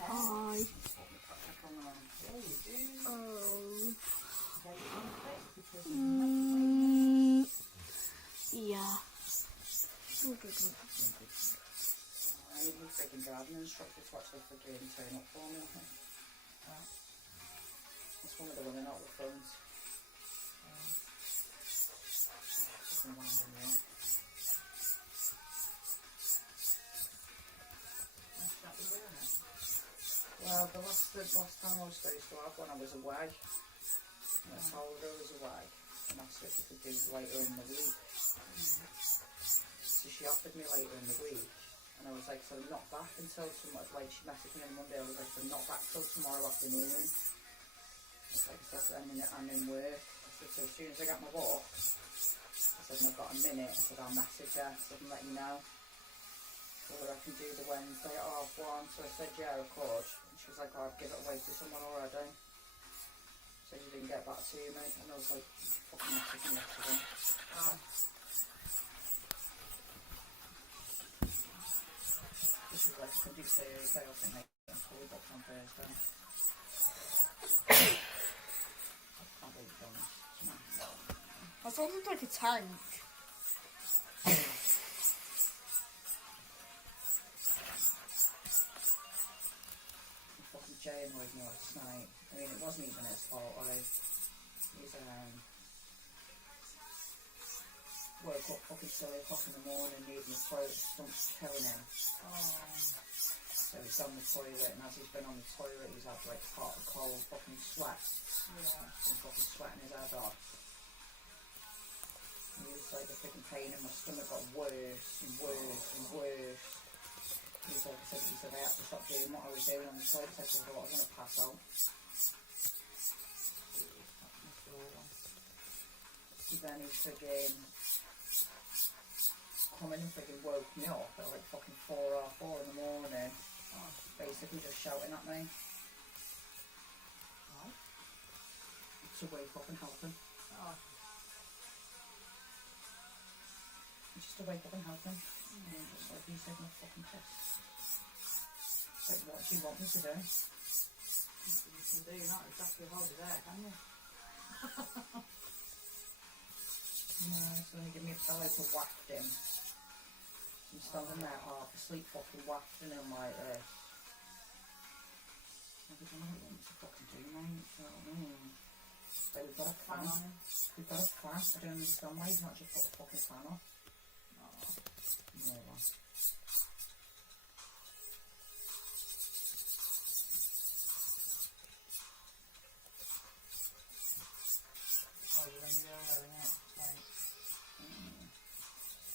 Hi. Yeah. I need my freaking gardening instructor to actually freaking turn up for me, I think. That's one of the women out with phones. Fucking winding me up. Well, the last time I was supposed to have one, I was away. I told her I was away and asked if we could do later in the week. So she offered me later in the week, and I was like, so I'm not back until tomorrow. Like, she messaged me on Monday, I was like, so I'm not back till tomorrow afternoon. I was like, I'm in work. I said, so as soon as I get my walk, I said, and I've got a minute, I said, I'll message her, I said, and let you know whether I can do the Wednesday at 1:30. So I said, yeah, I could. And she was like, oh, I've given it away to someone already. So you didn't get back to me, and I was like, fucking messaging yesterday. This is like, could you say Thursday? I think I'm fully booked on Thursday. I can't believe you've done this. That sounds like a tank. Fucking Jay annoyed me last night. I mean, it wasn't even his fault. He's woke up fucking 3 o'clock in the morning, needing the toilet, stump's killing him. So he's on the toilet, and as he's been on the toilet, he's had like hot and cold fucking sweat. And fucking sweating his head off. And he was like, the freaking pain in my stomach got worse and worse and worse. He said I had to stop doing what I was doing on the toilet. I said, I was going to pass out. So then he friggin' come in and friggin' woke me up at like fucking 4 in the morning. Basically just shouting at me. To wake up and help him. Just to wake up and help him. Just like, he's taking a fucking piss. Like, what do you want me to do? You can do, you're not exactly hold it there, can you? No, so then he gave me a pillow to waft him. I'm standing there half asleep fucking wafting him like this. I don't know what you want me to fucking do, mate. So, but we've got a fan on him. We've got a fan. I don't understand why he's not just put the fucking fan off. No, You're in the other, innit? Like,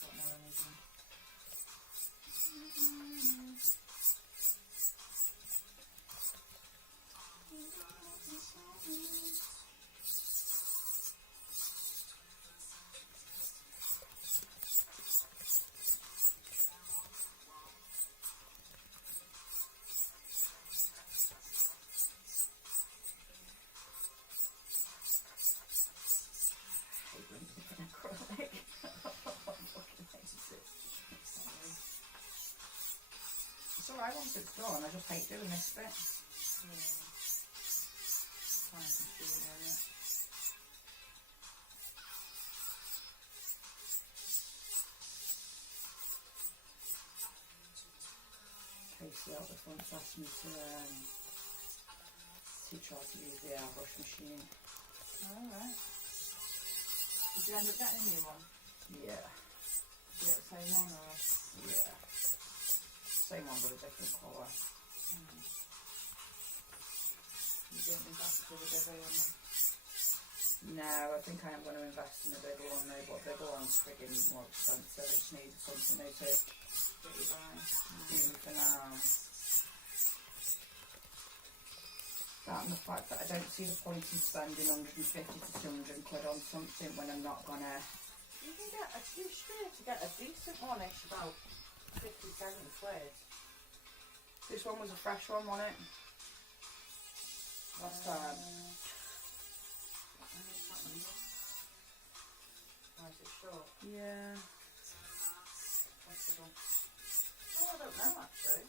got no energy. It's alright once it's done, I just hate doing this bit. Time consuming, isn't it? Casey out the front asked me to teach her how to use the airbrush machine. Alright. Did you end up getting a new one? Yeah. Did you get the same one or? Yeah. Same one but a different colour. You didn't invest with a bigger one? No, I think I am going to invest in a bigger one now, but a bigger one's friggin' more expensive. I just need something new to Get you by. do me for now. That and the fact that I don't see the point in spending 150 to 200 quid on something when I'm not gonna. You can get a few straight to get a decent one-ish, about 57 quid. This one was a fresh one, wasn't it? Last time. Oh, is it short? Yeah. Possible. Oh, I don't know actually.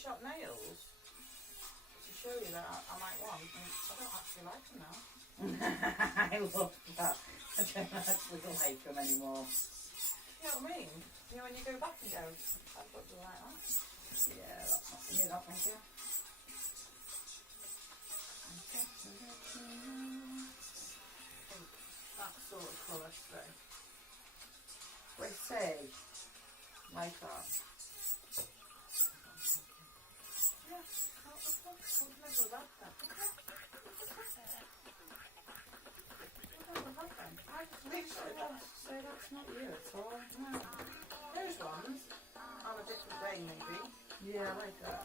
shop nails to show you that I might want, and I don't actually like them now. I love that. I don't actually like them anymore. You know what I mean? You know when you go back and go, I've got to like that. Yeah, that's not for me, that, thank you. That sort of colour spray. Wait, say, like that. Yeah, what the fuck? I've never had that. I just literally say that's not you at all. No. Those ones, on a different day maybe. Yeah, I like that.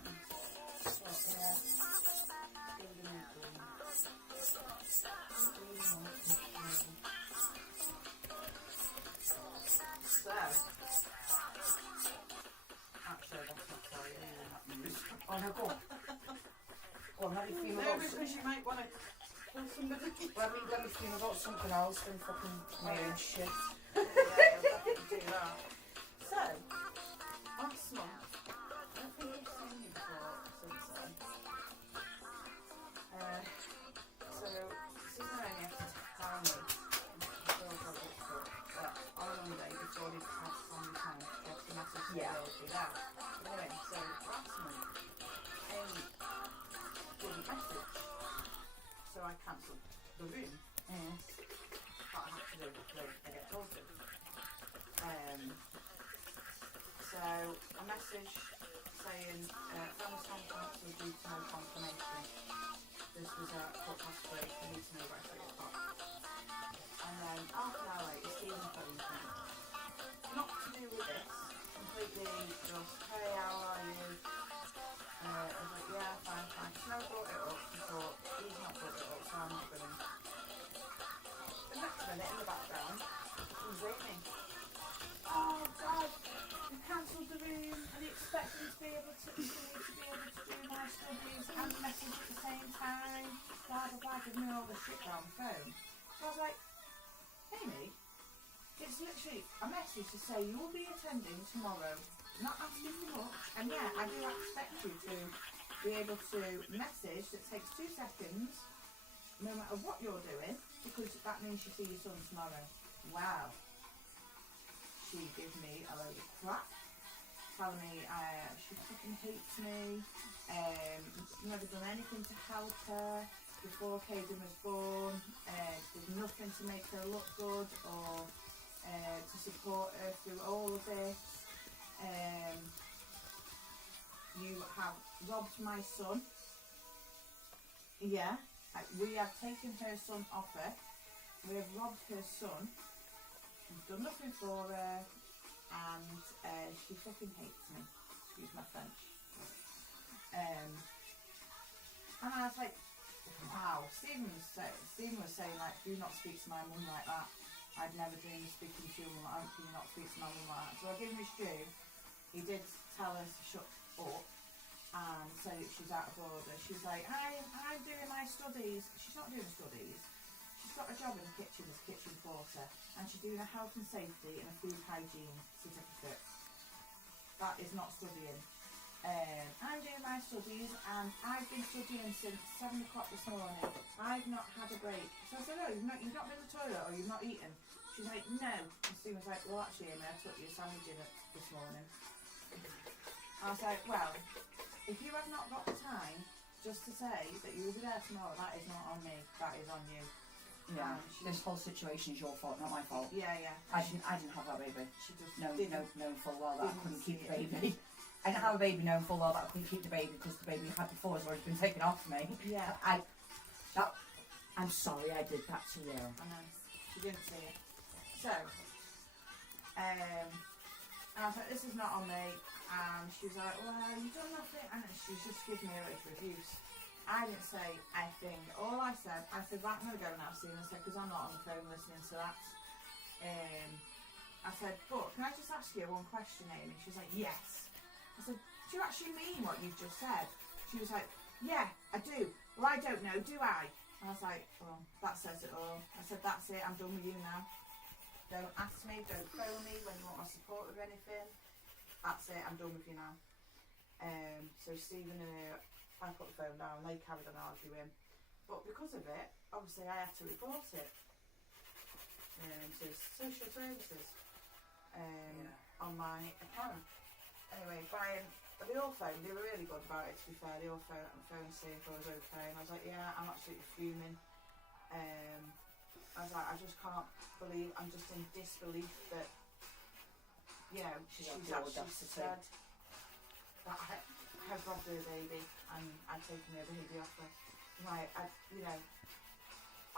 But yeah. So, actually that's not sorry, Oh no, go on. Go on, let me feel no, about because you might want to kill somebody. let me feel about something else than fucking my own shit. Yeah, you'll definitely do that. So, last month, I don't think I've seen you before since then. So, Susan only has to tell me, that on Monday, before he passed on the time, he gets the message to do that. Anyway, so last month, Amy didn't message, so I cancelled the room. But I have to do it I get told to. So a message saying family time cancelled due to no confirmation. This was at 3:15. We need to know by 3 o'clock. And then half an hour later, Stephen phoned me. Not to do with this. Completely just, hey, how are you? I was like, yeah, fine, fine. So I brought it up and thought, he's not brought it up, so I'm not going to. The next minute, in the background, he was ringing. Oh, Dad, we cancelled the room and he expected me to be able to do my studies and message at the same time. Blah, blah, blah, giving me all the shit down the phone. So I was like, Amy, it's literally a message to say you will be attending tomorrow. Not asking for much. And yeah, I do expect you to be able to message that takes 2 seconds, no matter what you're doing, because that means you see your son tomorrow. Wow. She gives me a load of crap, telling me she fucking hates me, never done anything to help her before Caden was born, did nothing to make her look good or to support her through all of this. You have robbed my son. Yeah, we have taken her son off her. We have robbed her son. We've done nothing for her, and she fucking hates me. Excuse my French. And I was like, wow. Stephen was saying like, do not speak to my mum like that. I'd never dream of speaking to your mum. Do not speak to my mum like that. So I gave him his due. He did tell her to shut up and say that she's out of order. She's like, I'm doing my studies. She's not doing studies. She's got a job in the kitchen as kitchen porter, and she's doing a health and safety and a food hygiene certificate. That is not studying. I'm doing my studies, and I've been studying since 7 o'clock this morning. I've not had a break. So I said, oh, you've not been to the toilet or you've not eaten? She's like, no. And Steve was like, well, actually, Amy, I took you a sandwich in it this morning. I was like, well, if you have not got the time just to say that you will be there tomorrow, that is not on me, that is on you. Yeah, this whole situation is your fault, not my fault. Yeah, yeah. I didn't have that baby. She just No, full well that I couldn't keep the see it. baby. I didn't have a baby knowing full well that I couldn't keep the baby because the baby I had before has already been taken off me. Yeah. I'm sorry I did that to you. I know. She didn't see it. So, and I was like, this is not on me. And she was like, well, you've done nothing. And she's just giving me a load of abuse. I didn't say a thing. All I said, right, I'm going to go now, Stephen. I said, because I'm not on the phone listening to that. I said, but can I just ask you one question, Amy? She was like, yes. I said, do you actually mean what you've just said? She was like, yeah, I do. Well, I don't know, do I? And I was like, well, that says it all. I said, that's it, I'm done with you now. Don't ask me, don't phone me when you want my support with anything. That's it, I'm done with you now. So Stephen and her, I put the phone down, they carried on arguing. But because of it, obviously I had to report it to social services on my account. Anyway, Brian, they all phoned, they were really good about it, to be fair. They all phoned on the phone to see if I was okay, and I was like, yeah, I'm absolutely fuming. I was like, I just can't believe, I'm just in disbelief that, you know, she's actually said that I had robbed her baby and I'd taken her baby off her. Like, you know,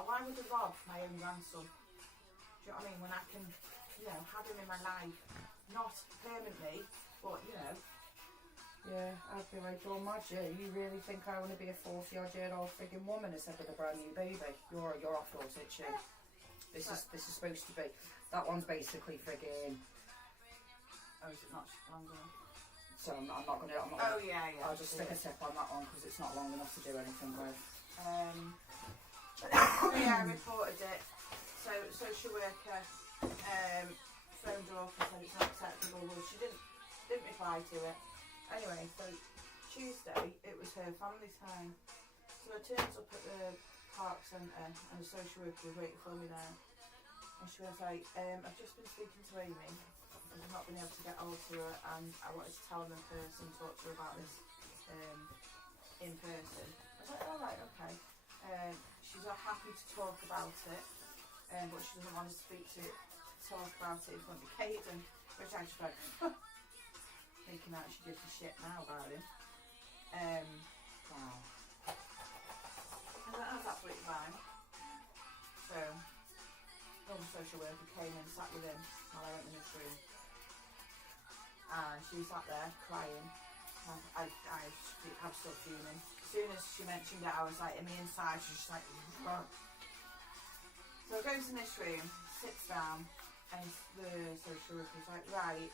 why would I rob my own grandson? Do you know what I mean? When I can, you know, have him in my life, not permanently, but, you know. Yeah, I'd be like, oh, Madge, you really think I want to be a 40-odd-year-old frigging woman instead of a brand new baby? You're off your titchin. This is supposed to be. That one's basically frigging. Oh, is it not long enough? So I'm not gonna. Oh yeah. I'll just stick a tip on that one because it's not long enough to do anything with. Yeah, I reported it. So social worker phoned her up and said it's not acceptable. Well, she didn't reply to it. Anyway, so Tuesday it was her family time. So I turns up at the park centre and the social worker was waiting for me there. And she was like, I've just been speaking to Amy. I've not been able to get hold to her, and I wanted to tell them in person, talk to her about this in person. I was like, all right, okay. She's not happy to talk about it, but she doesn't want to talk about it in front of Caden, which I just like, thinking that she gives a shit now about him. Wow. And that's absolutely fine. So, another social worker came in, sat with him while I went in his room. And she sat there crying. I'm still fuming. As soon as she mentioned it, I was like, in the inside, she was just like, Rrr. So I goes in this room, sits down, and the social worker's like, right,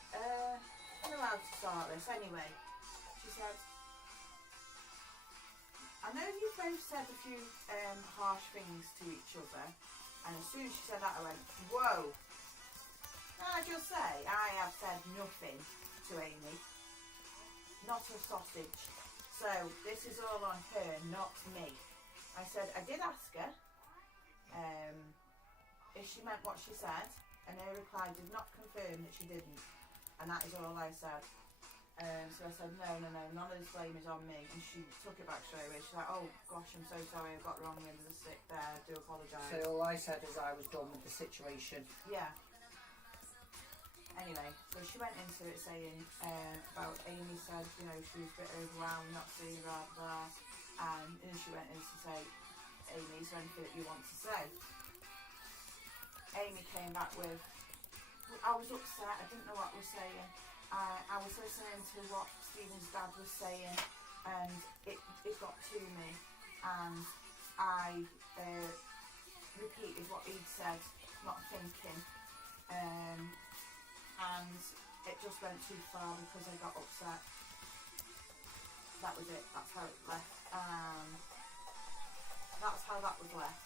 I'm allowed to start this anyway. She said, I know you both said a few harsh things to each other, and as soon as she said that, I went, whoa. Can I just say, I have said nothing to Amy, not a sausage. So this is all on her, not me. I said I did ask her if she meant what she said, and her reply did not confirm that she didn't, and that is all I said. So I said no, none of this blame is on me, and she took it back straight away. She's like, oh gosh, I'm so sorry, I got the wrong end of the stick there, I do apologise. So all I said is I was done with the situation. Yeah. Anyway, so she went into it saying about Amy said, you know, she was a bit overwhelmed, not seeing blah blah, and then she went in to say, Amy, is there anything that you want to say? Amy came back with, I was upset, I didn't know what I was saying. I was listening to what Stephen's dad was saying, and it got to me, and I repeated what he'd said, not thinking. And it just went too far because I got upset. That was it. That's how it left. That's how that was left.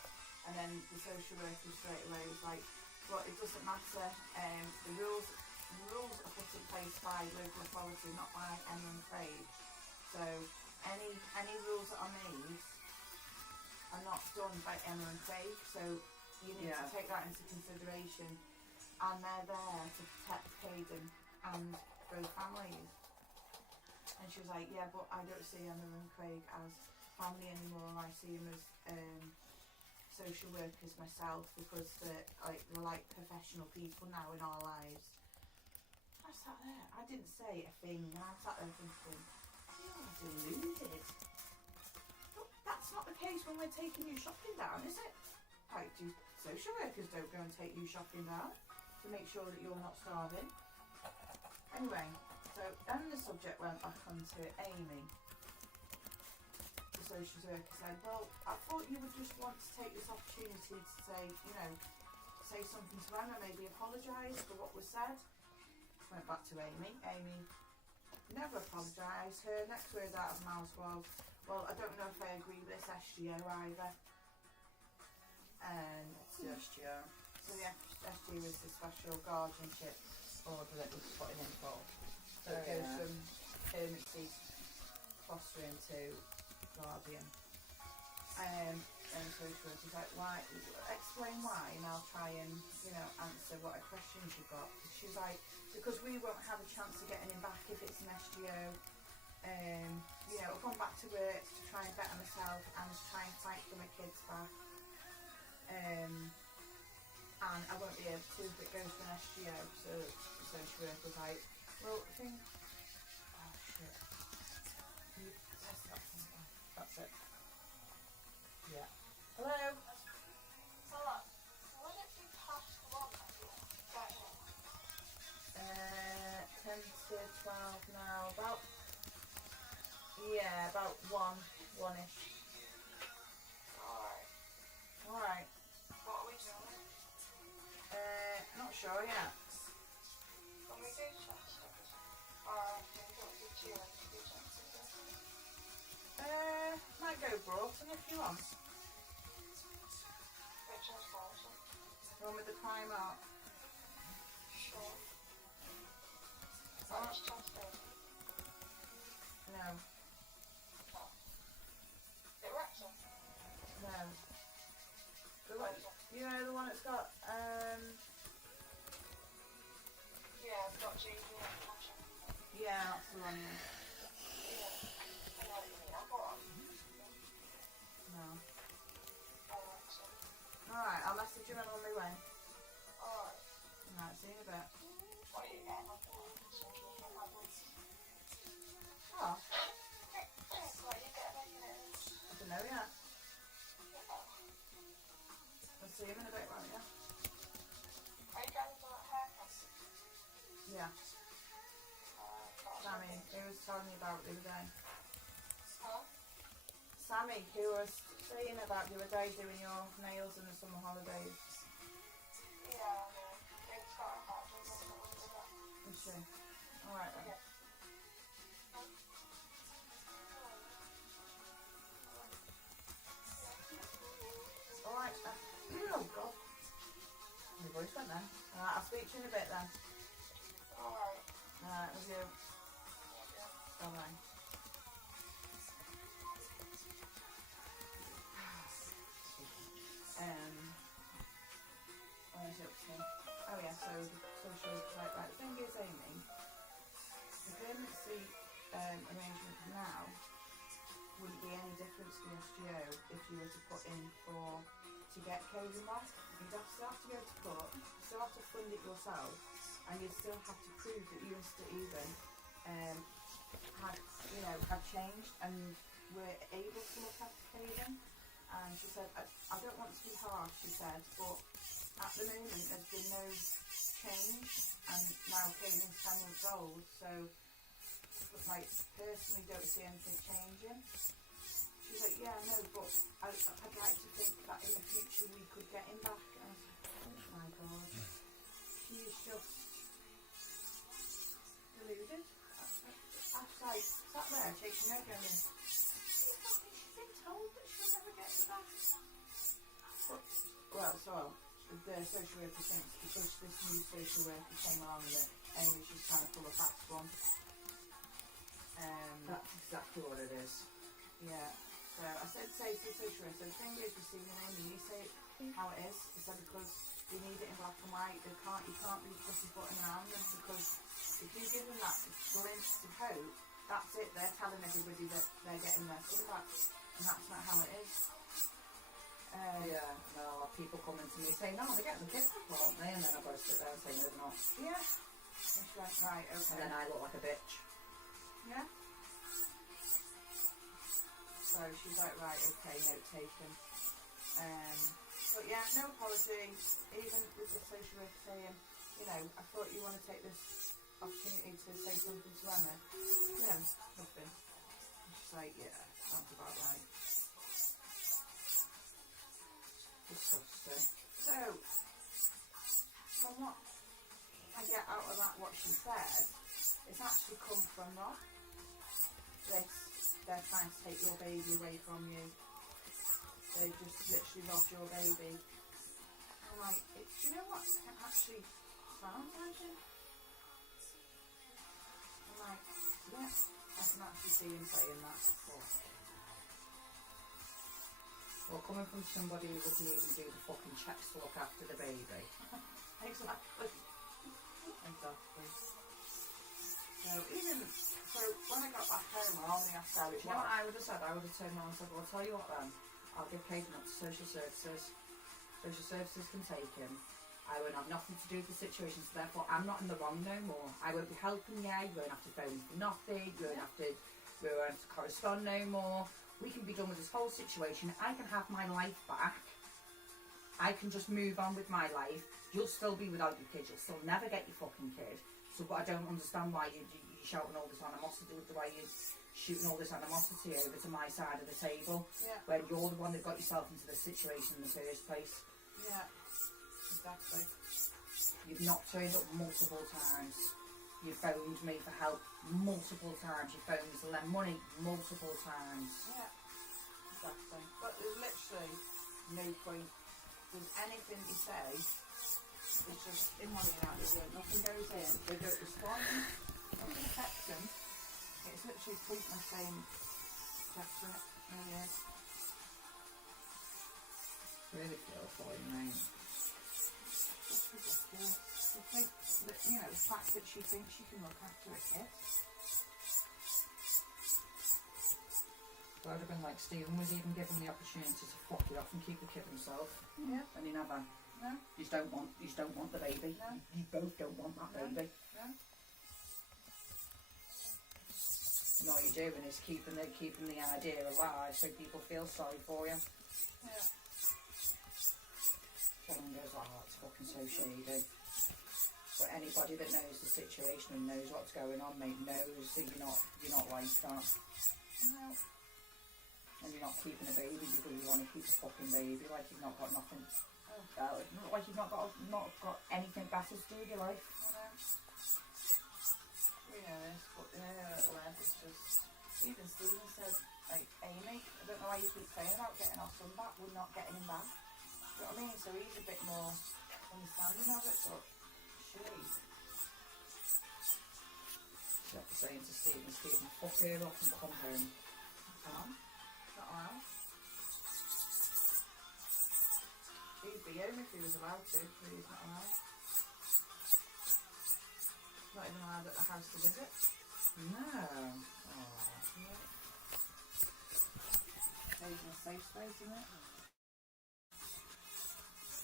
And then the social worker straight away was like, "Well, it doesn't matter. The rules are put in place by local authority, not by Emma and Craig. So any rules that are made are not done by Emma and Craig. So you need to take that into consideration." And they're there to protect Caden and both families. And she was like, yeah, but I don't see Emma and Craig as family anymore. I see them as social workers myself, because they're like professional people now in our lives. I sat there, I didn't say a thing, and I sat there thinking, you're deluded. But that's not the case when we're taking you shopping down, is it? Like, social workers don't go and take you shopping down to make sure that you're not starving. Anyway, so then the subject went back onto Amy. The social worker said, well, I thought you would just want to take this opportunity to say, you know, say something to Emma, maybe apologise for what was said. Went back to Amy. Amy never apologised. Her next word out of her mouth was, well, I don't know if I agree with this SGO either. And SGO. So the SG was the special guardianship order that was putting in for. So it goes from permanency foster into guardian. And social worker's like, why? Explain why, and I'll try and, you know, answer what questions you've got. She's like, because we won't have a chance of getting him back if it's an SGO. You know, I've gone back to work to try and better myself and to try and fight for my kids back. And I won't be able to if it goes for an SGO. So the social worker was like, well, I think, oh shit, you press that one. That's it. Yeah. Hello? Hello. Would it be past 1 o'clock? 10 to 12 now, about, yeah, about 1-ish. Alright. Alright. What are we doing? Not sure yet. When we do Chester? Alright, we don't do 2 and do Chester. Might go Broughton if you want. Which one's Bolton? The one with the Primark. Sure. Oh. Which Chester? No. It Wrexham? No. The one, you know the one that's got, Yeah, I've got JD and Passion. yeah, that's the one, yeah. Yeah. I know what you mean. I thought No. Wrexham. Alright, I'll message you when I'm on my way. Alright. Alright, see you in a bit. What are you getting on for? Oh, What are you getting on it? I don't know yet. I'll see you in a bit, won't you? Are you getting that haircut? Yeah. Sammy, who was telling me about the other day. Huh? Sammy, who was saying about the other day doing your nails in the summer holidays. Yeah, I know. It's got a hat and it's not under that. Is she? Alright then. Yeah. Alright, oh god. My voice went then. Alright, I'll speak to you in a bit then. Alright. Alright, love you. Bye bye. What was it up to? Oh yeah, so the social site, right, the thing is, Amy, the permanency arrangement now wouldn't be any different to the SGO if you were to put in to get coding back. You'd still have to go to court, you still have to fund it yourself, and you'd still have to prove that you and Stephen had changed and were able to look after Caden. And she said, I don't want to be harsh, she said, but at the moment there's been no change, and now Caden's 10 months old, so like personally don't see anything changing. She's like, yeah, no, but I'd like to think that in the future we could get him back. And I was like, oh my god, she is just deluded. I was like, sat there shaking her going, she's been told that she'll never get him back. But, well, so the social worker thinks because this new social worker came along that Amy, she's trying to pull a fast one. That's exactly what it is. Yeah. So I said, say to the social worker, so the thing is, with Stephen and Amy, you say it how it is. I said, because you need it in black and white. You can't be pussyfooting around them, because if you give them that glimpse of hope, that's it. They're telling everybody that they're getting their son back, and that's not how it is. Yeah, no, people coming to me saying, no, they're getting the kids back, aren't they? And then I've got to sit there and say, no, they're not. Yeah. And she went, right, okay. And then I look like a bitch. Yeah. So she's like, right, okay, note taken. But yeah, no apology. Even with the social worker saying, you know, I thought you want to take this opportunity to say something to Emma. No, nothing. And she's like, yeah, sounds about right. Disgusting. So, from what I get out of that, what she said, it's actually come from Rob. They're trying to take your baby away from you. They just literally robbed your baby. I'm like, do you know what? It actually sounds like it. I'm like, yeah. can actually see him saying that. Well, coming from somebody who wouldn't even do the fucking checks to look after the baby. Exactly. Exactly. So when I got back home, I only asked how it Do you know was. what I would have said? I would have turned around and said, well, I'll tell you what then. I'll give Caden up to social services. Social services can take him. I won't have nothing to do with the situation, so therefore I'm not in the wrong no more. I won't be helping you. You won't have to phone for nothing. We won't have to correspond no more. We can be done with this whole situation. I can have my life back. I can just move on with my life. You'll still be without your kid. You'll still never get your fucking kid. So, but I don't understand why you're shouting all this animosity, the way you're shooting all this animosity over to my side of the table, when you're the one that got yourself into this situation in the first place. Yeah, exactly. You've not turned up multiple times. You phoned me for help multiple times. You phoned me to lend money multiple times. Yeah, exactly. But there's literally no point. There's anything you say, it's just in one ear out the other. Nothing goes in. They don't respond. Nothing affects them. It's literally pointless saying just for it. Oh, yeah. Really feel for you, mate. It's ridiculous. To think that, you know, the fact that she thinks she can look after a kid. I would have been like, Stephen was even given the opportunity to fuck it off and keep the kid himself. Yeah. And he never. No. You don't want the baby. No. You both don't want that baby. No. And all you're doing is keeping the idea alive so people feel sorry for you. Yeah. Someone goes, oh, it's fucking so shady. But anybody that knows the situation and knows what's going on, mate, knows that you're not like that. No. And you're not keeping a baby because you want to keep a fucking baby, like you've not got nothing. Like you've not got anything better to do with your life. We know this, but in a little end, it's just. Even Stephen said, like, Amy, I don't know why you keep saying about getting our son back, we're not getting him back. Do you know what I mean? So he's a bit more understanding of it, but she. She had to say to Stephen, fuck her off and come home. Not allowed. He'd be home if he was allowed to, but he's not allowed. Not even allowed at the house to visit. No. Stays in a safe space, isn't it?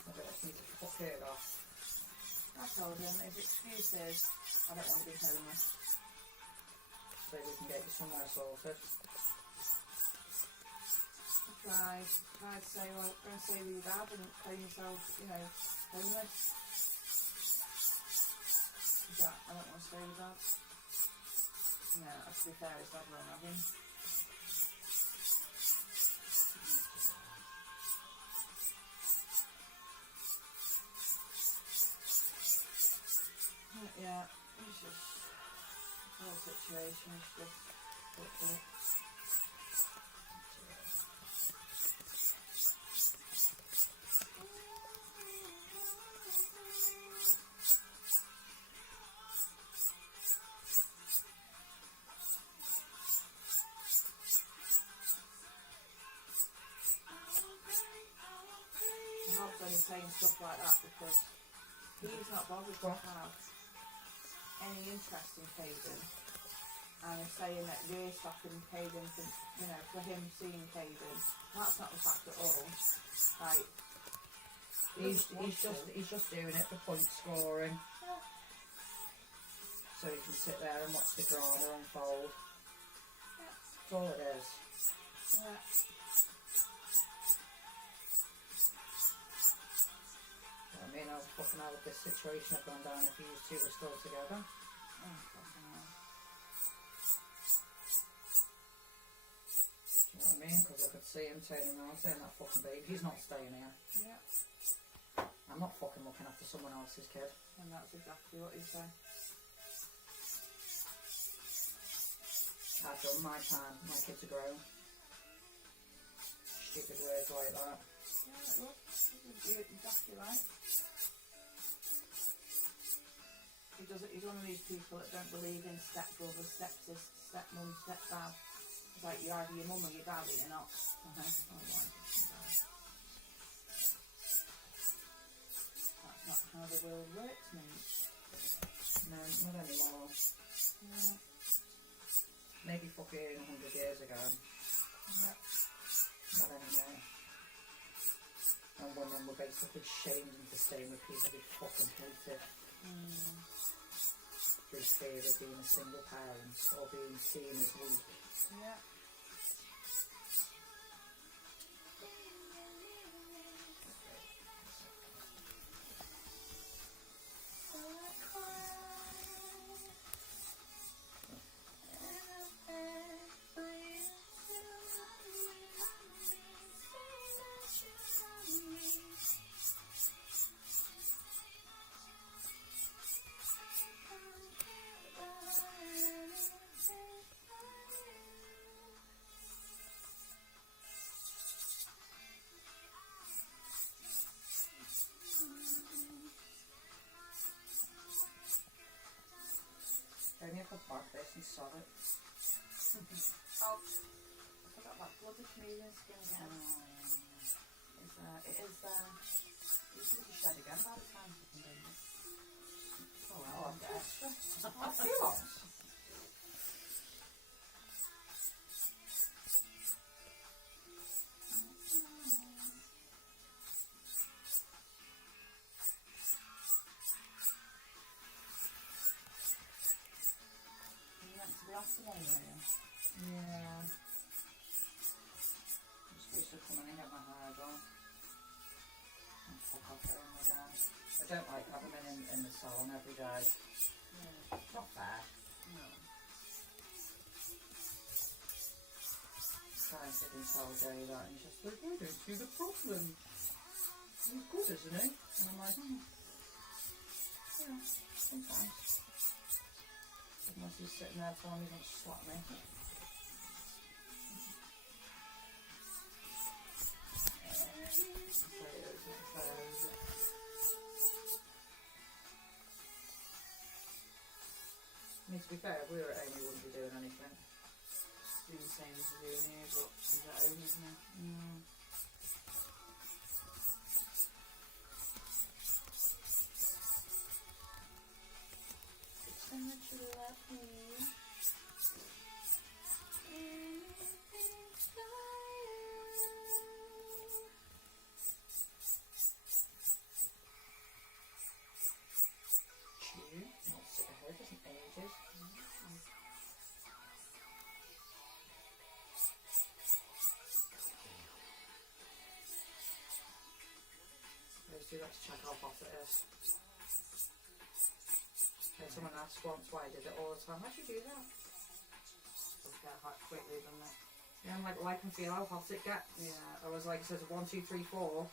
I don't need to fuck her off. I told him his excuse is, I don't want to be homeless. So we can get you somewhere sorted. I tried to say, well, go and stay with your dad and claim yourself, you know, homeless. He's like, I don't want to stay with dad. You know, to be fair, his dad won't have him. Yeah, it's just, the whole situation is just, Rob's only saying stuff like that because he's not bothered to have any interest in Caden, and is saying that we're stopping Caden from, you know, for him seeing Caden. That's not the fact at all. Like, He's just doing it for point scoring. Yeah. So he can sit there and watch the drama unfold. Yeah. That's all it is. Yeah. I mean, how fucking how would this situation have gone down if you two were still together? Oh, fucking hell. You know what I mean? Because I could see him turning around saying that fucking baby, he's not staying here. Yeah. I'm not fucking looking after someone else's kid. And that's exactly what he said. I've done my time, my kids are grown. Stupid words like that. Yeah, it was. You're exactly right. He's one of these people that don't believe in stepbrothers, stepsisters, stepmum, stepdad. It's like you're either your mum or your dad, or you're not. Otherwise, it's that's not how the world works, mate. No, not anymore. Yeah. Maybe fucking 100 years ago. Yeah. Not anymore. And women were basically shamed into staying with people they fucking hated. Through fear of being a single parent or being seen as weak. Yeah. Only if I bought this and saw it. Oh, I forgot that bloody chameleon skin again. It is pretty shed again by the time you can do this. Oh well, I'll get extra. Oh, too long. You meant to be off today, were you? Yeah. I'm supposed to come in and get my hair done. And fuck off home again. I don't like having them in the salon every day. Yeah. It's not fair. No. Try and sit and tell Jay that and he's just like, I don't see the problem. He's good, isn't he? And I'm like, yeah, sometimes. Unless he's sitting there telling me he's going to slap me. I mean, to be fair, if we were at home, we wouldn't be doing anything. Doing the same as you're doing here, but he's at home, isn't he? So much you love me. Chew, not sit ahead, doesn't ages. Rosie, let's check how hot it is. And someone asked once why I did it all the time. How'd you do that? It'll get hot quickly, doesn't it? Yeah, I'm like, well, I can feel how hot it gets. Yeah. I was like, it says 1, 2, 3, 4.